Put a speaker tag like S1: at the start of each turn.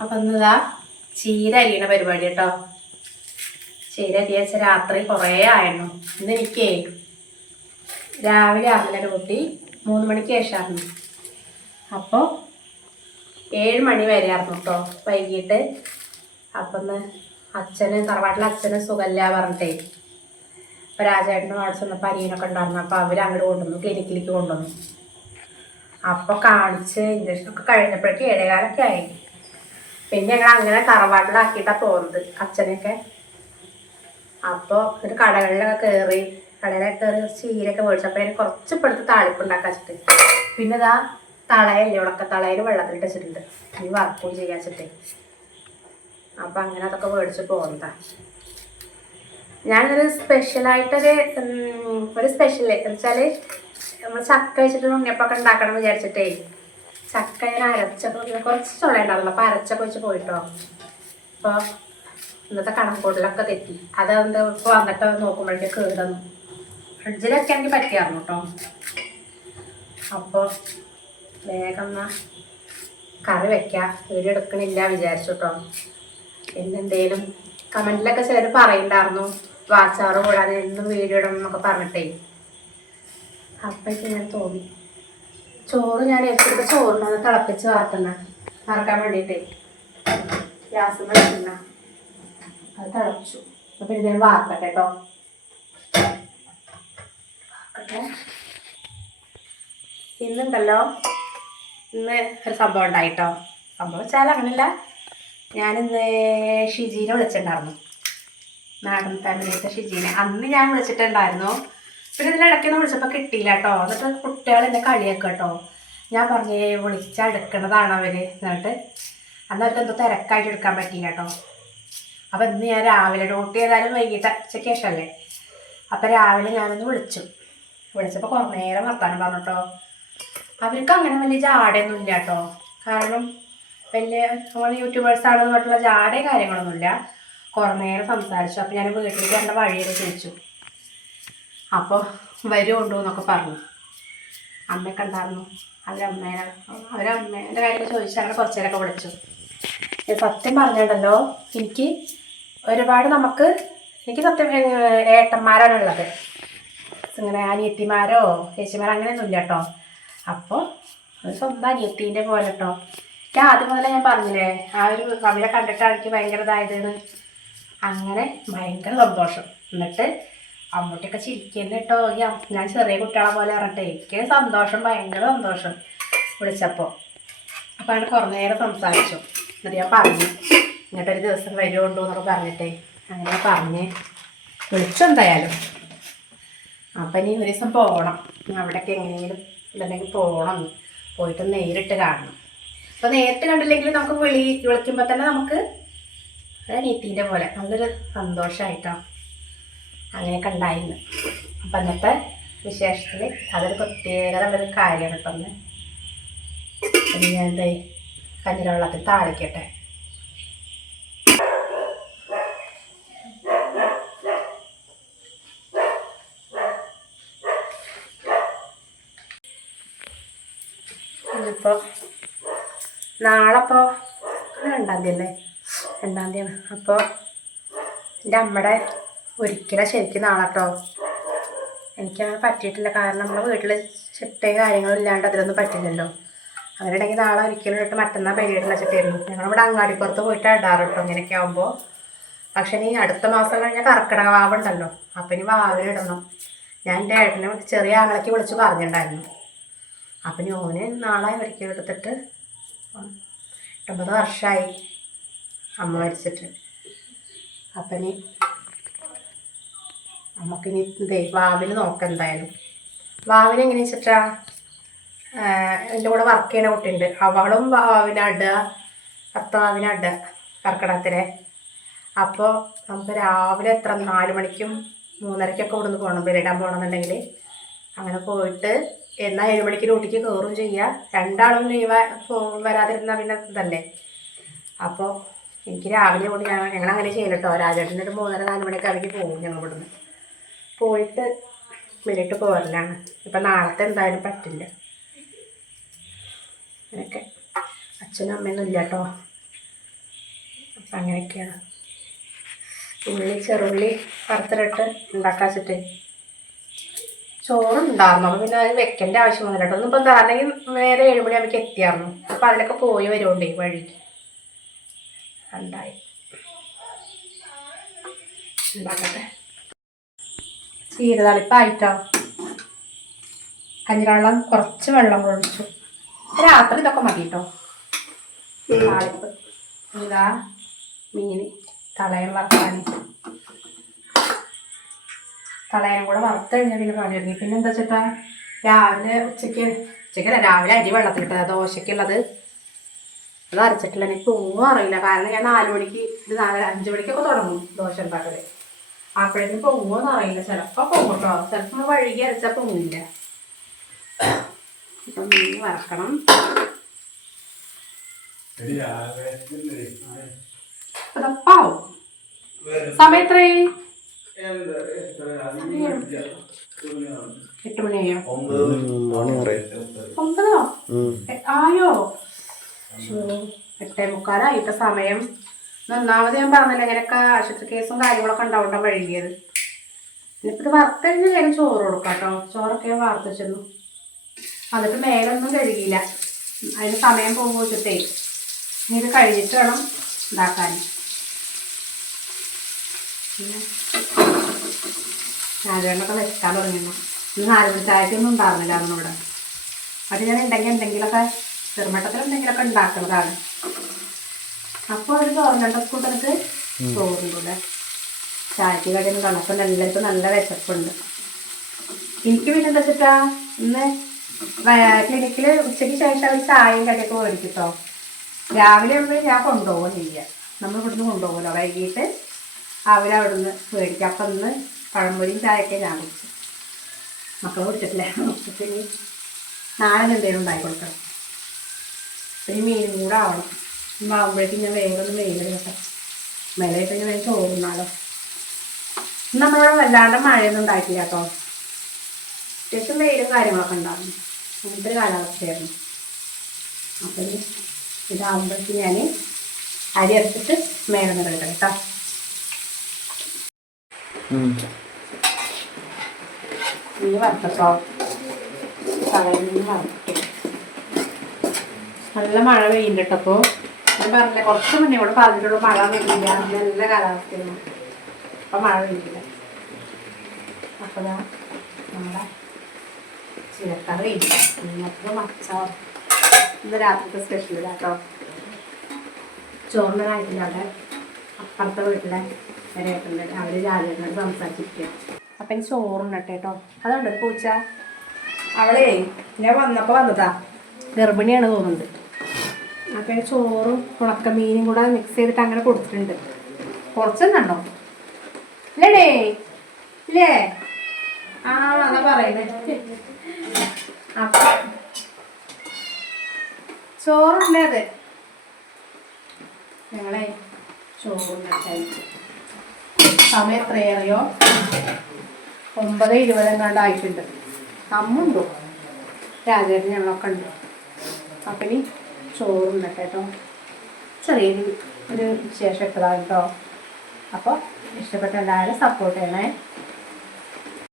S1: അപ്പം ഇന്നതാ ചീര അരിയണ പരിപാടി കേട്ടോ. ചീര അരിയച്ച രാത്രി കുറേ ആയിരുന്നു ഇന്ന് എനിക്കേ രാവിലെ ആറിനൊരു കുട്ടി മൂന്ന് മണിക്ക് ശേഷമായിരുന്നു അപ്പോൾ ഏഴ് മണി വരെ ആയിരുന്നു കേട്ടോ വൈകിട്ട്. അപ്പം ഇന്ന് അച്ഛന് തറവാട്ടിലെ അച്ഛന് സുഖമില്ല പറഞ്ഞിട്ടേ. അപ്പോൾ രാജേട്ടന്റെ അവിടെ ചെന്നപ്പോൾ അനിയനൊക്കെ ഉണ്ടായിരുന്നു അപ്പോൾ അവർ അങ്ങോട്ട് കൊണ്ടുവന്നു ക്ലിനിക്കിലേക്ക് കൊണ്ടുവന്നു. അപ്പോൾ കാണിച്ച് ഇഞ്ചക്ഷനൊക്കെ കഴിഞ്ഞപ്പോഴേക്ക് ഏഴേകാലൊക്കെ ആയി. പിന്നെ ഞങ്ങൾ അങ്ങനെ തറവാട്ടിലാക്കിയിട്ടാണ് പോകുന്നത് അച്ഛനെയൊക്കെ. അപ്പോൾ ഒരു കടകളിലൊക്കെ കയറി കടയിലൊക്കെ കയറി ചീരൊക്കെ മേടിച്ചു. അപ്പോൾ അതിന് കുറച്ച് ഇപ്പോഴത്തെ താളിപ്പുണ്ടാക്കാൻ വെച്ചിട്ട്. പിന്നെ ഇതാ തളയല്ലേ ഉണക്ക തളയിൽ വെള്ളത്തിലിട്ട് വെച്ചിട്ടുണ്ട്. ഇനി വർക്കും ചെയ്യാൻ വെച്ചിട്ട്. അപ്പം അങ്ങനെ അതൊക്കെ മേടിച്ച് പോകുന്നതാ ഞാനൊരു സ്പെഷ്യലായിട്ടൊരു ഒരു സ്പെഷ്യൽ എന്ന് വെച്ചാൽ നമ്മൾ ചക്ക വെച്ചിട്ട് ഉണ്ണിയപ്പൊക്കെ ഉണ്ടാക്കണം വിചാരിച്ചിട്ടേ ചക്ക ഞാൻ അരച്ച കുറച്ച് ചുള അപ്പൊ അരച്ചൊക്കെ വെച്ച് പോയിട്ടോ. അപ്പോൾ ഇന്നത്തെ കണക്കൂട്ടിലൊക്കെ തെറ്റി. അതെന്ത് ഇപ്പോൾ വന്നിട്ട് നോക്കുമ്പോഴേക്ക് കേടുന്നു ഫ്രിഡ്ജിലൊക്കെ എനിക്ക് പറ്റിയായിരുന്നു കേട്ടോ അപ്പോൾ വേഗം കറി വെക്കാം വീഡിയോ എടുക്കണില്ല വിചാരിച്ചു കേട്ടോ പിന്നെന്തേലും കമന്റിലൊക്കെ ചിലർ പറയുന്നുണ്ടായിരുന്നു വാച്ചാറ് കൂടാതെ എന്നും വീഡിയോ ഇടണം എന്നൊക്കെ പറഞ്ഞിട്ടേ. അപ്പോഴേക്ക് ഞാൻ തോന്നി. ചോറ് ഞാൻ എടുത്തിട്ട് ചോറിനത് തിളപ്പിച്ച് വാർത്തണ വറക്കാൻ വേണ്ടിയിട്ടേ. ഗ്യാസ് വെക്കുന്ന അത് തിളച്ചു അപ്പം ഞാൻ വാർക്കട്ടെ കേട്ടോ ഇന്നുണ്ടല്ലോ. ഇന്ന് ഒരു സംഭവം ഉണ്ടായിട്ടോ. സംഭവം വെച്ചാൽ അങ്ങനെയല്ല ഞാനിന്ന് ഷിജീനെ വിളിച്ചിട്ടുണ്ടായിരുന്നു. നാടൻ ഫാമിലിയിലത്തെ ഷിജീനെ. അന്ന് ഞാൻ വിളിച്ചിട്ടുണ്ടായിരുന്നു. പിന്നെ ഇതിൽ ഇടയ്ക്കൊന്ന് വിളിച്ചപ്പോൾ കിട്ടിയില്ല കേട്ടോ എന്നിട്ട് കുട്ടികൾ എന്നെ കളിയാക്കുക കേട്ടോ ഞാൻ പറഞ്ഞേ വിളിച്ചെടുക്കണതാണ് അവർ എന്നിട്ട് അന്ന് അവർക്ക് എന്തോ തിരക്കായിട്ട് എടുക്കാൻ പറ്റിയില്ല കേട്ടോ അപ്പം ഇന്ന് ഞാൻ രാവിലെ ഡ്യൂട്ടി ചെയ്താലും വൈകിട്ട് ഉച്ചയ്ക്ക് ശേഷമല്ലേ? അപ്പം രാവിലെ ഞാനൊന്ന് വിളിച്ചു. വിളിച്ചപ്പോൾ കുറേ നേരം വർത്താനം പറഞ്ഞു കേട്ടോ അവർക്ക് അങ്ങനെ വലിയ ജാടയൊന്നും ഇല്ല കേട്ടോ കാരണം വലിയ നമ്മൾ യൂട്യൂബേഴ്സ് ആണെന്ന് പറഞ്ഞിട്ടുള്ള ജാടയും കാര്യങ്ങളൊന്നുമില്ല കുറേ നേരം സംസാരിച്ചു. അപ്പോൾ ഞാൻ വീട്ടിലേക്ക് എന്റെ വഴിയൊക്കെ ചോദിച്ചു. അപ്പോൾ വരുമുണ്ടോ എന്നൊക്കെ പറഞ്ഞു. അമ്മയൊക്കെ ഉണ്ടായിരുന്നു അവരമ്മേനെ അവരമ്മേന്റെ കാര്യമൊക്കെ ചോദിച്ചു അങ്ങനെ കുറച്ച് നേരമൊക്കെ വിളിച്ചു സത്യം പറഞ്ഞിട്ടുണ്ടല്ലോ എനിക്ക് ഒരുപാട് നമുക്ക് എനിക്ക് സത്യം ഏട്ടന്മാരാണ് ഉള്ളത് ഇങ്ങനെ അനിയത്തിമാരോ ചേച്ചിമാരോ അങ്ങനെയൊന്നും ഇല്ല കേട്ടോ അപ്പോൾ ഒരു സ്വന്തം അനിയത്തീന്റെ പോലെ കേട്ടോ ഞാൻ ആദ്യം മുതലേ ഞാൻ പറഞ്ഞില്ലേ ആ ഒരു അവരെ കണ്ടിട്ടാണ് എനിക്ക് ഭയങ്കര ഇതായതെന്ന് അങ്ങനെ ഭയങ്കര സന്തോഷം. എന്നിട്ട് അമ്മൂട്ടിയൊക്കെ ചിരിക്കുന്നു കേട്ടോ. ഞാൻ ചെറിയ കുട്ടികളെ പോലെ പറഞ്ഞിട്ട് എനിക്ക് സന്തോഷം ഭയങ്കര സന്തോഷം വിളിച്ചപ്പോൾ അപ്പോൾ അങ്ങനെ കുറേ നേരം സംസാരിച്ചു. എന്നിട്ട് ഞാൻ പറഞ്ഞു ഇങ്ങോട്ടൊരു ദിവസം വരുമുണ്ടോ എന്നൊക്കെ പറഞ്ഞിട്ടേ അങ്ങനെ പറഞ്ഞ്. വിളിച്ചു എന്തായാലും. അപ്പം ഇനി ഒരു ദിവസം പോകണം അവിടേക്ക് എങ്ങനെയെങ്കിലും ഇല്ലെന്നെങ്കിൽ പോകണം പോയിട്ട് നേരിട്ട് കാണണം. അപ്പോൾ നേരിട്ട് കണ്ടില്ലെങ്കിൽ നമുക്ക് വിളി വിളിക്കുമ്പോൾ തന്നെ നമുക്ക് നീത്തീന്റെ പോലെ നല്ലൊരു സന്തോഷമായിട്ടോ അങ്ങനെയൊക്കെ ഉണ്ടായിരുന്നു. അപ്പം അന്നത്തെ വിശേഷത്തിൽ അതൊരു പ്രത്യേകത ഉള്ളൊരു കാര്യമാണ് ഇപ്പം ഒന്ന് ഞാൻ എന്താ കഞ്ഞിരവെള്ളത്തിൽ താളിക്കട്ടെ. ഇപ്പോൾ നാളെ ഇപ്പോൾ രണ്ടാം തീയതി അല്ലേ? രണ്ടാം തീയതിയാണ്. അപ്പോൾ എന്റെ അമ്മയുടെ ഒരിക്കലും ശരിക്കും നാളെ കേട്ടോ എനിക്കങ്ങനെ പറ്റിയിട്ടില്ല. കാരണം നമ്മുടെ വീട്ടിൽ ചിട്ടയും കാര്യങ്ങളും ഇല്ലാണ്ട് അതിലൊന്നും പറ്റില്ലല്ലോ. അങ്ങനെ ഉണ്ടെങ്കിൽ നാളെ ഒരിക്കലും ഇട്ട് മറ്റന്നാൾ പരിപാടിയുള്ള ചിട്ടായിരുന്നു ഞങ്ങളിവിടെ അങ്ങാടിപ്പുറത്ത് പോയിട്ട് ഇടാറ് ഇങ്ങനെയൊക്കെ ആകുമ്പോൾ പക്ഷെ ഇനി അടുത്ത മാസം കഴിഞ്ഞാൽ കർക്കിടക വാവുണ്ടല്ലോ അപ്പം ഇനി ഇടണം. ഞാൻ എന്റെ ഏട്ടനെ ചെറിയ ആങ്ങളേക്ക് വിളിച്ച് പറഞ്ഞിട്ടുണ്ടായിരുന്നു അപ്പം ഇനി ഓന് നാളെ ഒരിക്കലും എടുത്തിട്ട് എട്ടൊമ്പത് വർഷമായി അമ്മ മരിച്ചിട്ട്. അപ്പം ഇനി നമുക്കിനി ഇതേ വാവിന് നോക്കാം എന്തായാലും. വാവിന് എങ്ങനെ വെച്ചിട്ടാ? എന്റെ കൂടെ വർക്ക് ചെയ്യുന്ന കുട്ടിയുണ്ട്. അവളും വാവിനടുക ഭർത്താവിനടുക കർക്കിടത്തിലെ അപ്പോൾ നമുക്ക് രാവിലെ എത്ര നാല് മണിക്കും മൂന്നരയ്ക്കൊക്കെ ഇവിടുന്ന് പോകണം ബലിയിടാൻ പോകണമെന്നുണ്ടെങ്കിൽ അങ്ങനെ പോയിട്ട് എന്നാൽ ഏഴ് മണിക്ക് ഡ്യൂട്ടിക്ക് കയറും ചെയ്യുക രണ്ടാളും ലീവ് വരാതിരുന്ന പിന്നെ ഇതല്ലേ. അപ്പോൾ എനിക്ക് രാവിലെ കൊണ്ട് ഞങ്ങൾ അങ്ങനെ ചെയ്യില്ല കേട്ടോ രാജേട്ടന്റെ ഒരു മൂന്നര നാല് മണിയൊക്കെ ഇറങ്ങി പോകും ഞങ്ങൾ ഇവിടുന്ന് പോയിട്ട് വെളിയിട്ട് പോരലാണ്. ഇപ്പം നാളത്തെ എന്തായാലും പറ്റില്ല. അങ്ങനെയൊക്കെ അച്ഛനും അമ്മയൊന്നും ഇല്ല കേട്ടോ അപ്പം അങ്ങനെയൊക്കെയാണ്. ഉള്ളി ചെറുള്ളി വറുത്തിട്ട് ഉണ്ടാക്കാച്ചിട്ട് ചോറുണ്ടായിരുന്നു അപ്പം പിന്നെ അത് വെക്കേണ്ട ആവശ്യം വന്നില്ല കേട്ടോ ഒന്നിപ്പം ധാരണയിൽ നേരെ ഏഴുമണി ആകുമ്പോൾ എത്തിയായിരുന്നു അപ്പം അതിലൊക്കെ പോയി വരുമുണ്ടേ വഴിക്ക് ഉണ്ടായി ഉണ്ടാക്കട്ടെ. ചീരതാളിപ്പായിട്ടോ കഞ്ഞിരവെള്ളം കുറച്ച് വെള്ളം ഒഴിച്ചു. രാത്രി ഇതൊക്കെ മതി കേട്ടോ താളിപ്പ്. എന്താ മീൻ തളയം വറുക്കാൻ തളയനും കൂടെ വറുത്ത് കഴിഞ്ഞാൽ പിന്നെ പണി തുടങ്ങി പിന്നെ എന്താ വെച്ചിട്ടാ രാവിലെ ഉച്ചയ്ക്ക് ഉച്ചയ്ക്കല്ല രാവിലെ അരി വെള്ളത്തിലിട്ടത് ദോശയ്ക്കുള്ളത് അത് അരച്ചിട്ടില്ല എനിക്ക് ഒന്നും അറിയില്ല. കാരണം ഞാൻ നാല് മണിക്ക് ഇത് നാല് അഞ്ച് മണിക്കൊക്കെ തുടങ്ങും ദോശ ഉണ്ടാക്കൽ. അപ്പോഴേക്കും പൊങ്ങുമെന്ന് അറിയില്ല. ചിലപ്പോൾ പൊങ്ങും കേട്ടോ ചിലപ്പോൾ വഴുകി അരച്ചാൽ പൊങ്ങില്ല അപ്പം മീൻ വറക്കണം. അതപ്പാവും. സമയം എട്ട് ഒമ്പതോ ആയോ? എട്ടേ മുക്കാലായിട്ട സമയം ഒന്നാമത് ഞാൻ പറഞ്ഞില്ല ഇങ്ങനെയൊക്കെ ആശുപത്രി കേസും കാര്യങ്ങളൊക്കെ ഉണ്ടാവണ്ട വഴുകിയത് ഇനിയിപ്പോൾ ഇത് വറുത്തഴിഞ്ഞ് ഞാൻ ചോറ് കൊടുക്കാം കേട്ടോ ചോറൊക്കെ ഞാൻ വാർത്ത് മേലൊന്നും കഴുകിയില്ല. അതിന് സമയം പോകുമ്പോൾ വെച്ചിട്ടേ ഇനി ഇത് കഴിഞ്ഞിട്ട് വേണം ഉണ്ടാക്കാൻ രാജേണ്ണൊക്കെ വെക്കാൻ തുടങ്ങിയിരുന്നു. ഇന്ന് നാല് ഉണ്ടാകുന്നില്ല ചായക്കൊന്നും ഉണ്ടായിരുന്നില്ല അന്ന് ഇവിടെ. അത് ഞാൻ ഉണ്ടെങ്കിൽ എന്തെങ്കിലുമൊക്കെ ചെറുമട്ടത്തിൽ എന്തെങ്കിലുമൊക്കെ ഉണ്ടാക്കുന്നതാണ്. അപ്പോൾ ഒരു ചോറിനണ്ട കൂട്ടർക്ക് ചോറുണ്ടല്ലേ ചായക്ക് കടിയൊന്നും കാണാം അപ്പം എല്ലാവർക്കും നല്ല വിശപ്പുണ്ട്. എനിക്ക് പിന്നെ എന്താ വെച്ചിട്ടാ? ഇന്ന് ക്ലിനിക്കിൽ ഉച്ചയ്ക്ക് ശേഷം അവർ ചായയും കടിയൊക്കെ മേടിക്കട്ടോ രാവിലെ ആകുമ്പോൾ ഞാൻ കൊണ്ടുപോകുക ചെയ്യുക നമ്മൾ ഇവിടുന്ന് കൊണ്ടുപോകുമല്ലോ. വൈകിട്ട് അവരവിടുന്ന് മേടിക്കും. അപ്പം ഇന്ന് പഴംപൊരിയും ചായയൊക്കെ ഞാൻ കുടിച്ചു. മക്കളെ കുടിച്ചിട്ടില്ല. പിന്നെ നാളെ എന്തെങ്കിലും ഉണ്ടാക്കി കൊടുക്കണം. പിന്നെ മീനും കൂടെ ആവണം. ആകുമ്പോഴേക്കും ഞാൻ വേഗം ഒന്ന് കേട്ടോ. മേലായിട്ട് ഞാൻ വേഗം ചോറുന്നാലോ ഇന്ന് നമ്മളിവിടെ വല്ലാണ്ട് മഴയൊന്നും ഉണ്ടായിട്ടില്ല കേട്ടോ. അത്യാവശ്യം വെയിലും കാര്യങ്ങളൊക്കെ ഉണ്ടാകും അങ്ങനത്തെ ഒരു കാലാവസ്ഥയായിരുന്നു. അപ്പം ഇതാകുമ്പോഴേക്കും ഞാൻ അരി എടുത്തിട്ട് മേലെ നിറയിടാം കേട്ടോ. മീൻ വറുത്തട്ടോ തലയിൽ നിന്ന് വറുത്തു. നല്ല മഴ പെയ്യുന്നുണ്ട് അപ്പോൾ ഞാൻ പറഞ്ഞില്ല കുറച്ച് മുന്നേ ഇവിടെ പറഞ്ഞിട്ടുള്ള മഴ വരില്ല നല്ല കാലാവസ്ഥയാണ് അപ്പം മഴ വരില്ല അപ്പോൾ നമ്മുടെ ചിരക്കറി. ഇന്നത്തെ മച്ചാർ രാത്രിത്തെ സ്പെഷ്യൽ കേട്ടോ ചോറിനായിട്ടില്ല അവിടെ? അപ്പുറത്തെ വീട്ടിലെ വരെയായിട്ടുണ്ട് അവർ രാജേട്ടനോട് സംസാരിച്ചിരിക്കുക അപ്പം എനിക്ക് ചോറുണ്ടട്ടെ കേട്ടോ അതുണ്ട് പൂച്ച? അവളേ ഞാൻ വന്നപ്പോൾ വന്നതാ. ഗർഭിണിയാണ് തോന്നുന്നുണ്ട്. അപ്പം ഈ ചോറും ഉണക്കമീനും കൂടെ മിക്സ് ചെയ്തിട്ട് അങ്ങനെ കൊടുത്തിട്ടുണ്ട്. കുറച്ചെണ്ണോ ഇല്ലേ ഇല്ലേ? ആ അതാ പറയുന്നത് അപ്പൊ ചോറുണ്ടേ അത്? ഞങ്ങളെ സമയം എത്രയേറിയോ ഒമ്പത് ഇരുപതെങ്ങാണ്ട് ആയിട്ടുണ്ട്. അമ്മുണ്ടോ? രാജേട്ടൻ ഞങ്ങളൊക്കെ ഉണ്ട്? അപ്പം ഇനി ചോറുണ്ട് കേട്ടോ. ചെറിയൊരു ഒരു വിശേഷം ഇട്ടതാണ് കേട്ടോ. അപ്പോൾ ഇഷ്ടപ്പെട്ട എല്ലാവരും സപ്പോർട്ട് ചെയ്യണേ.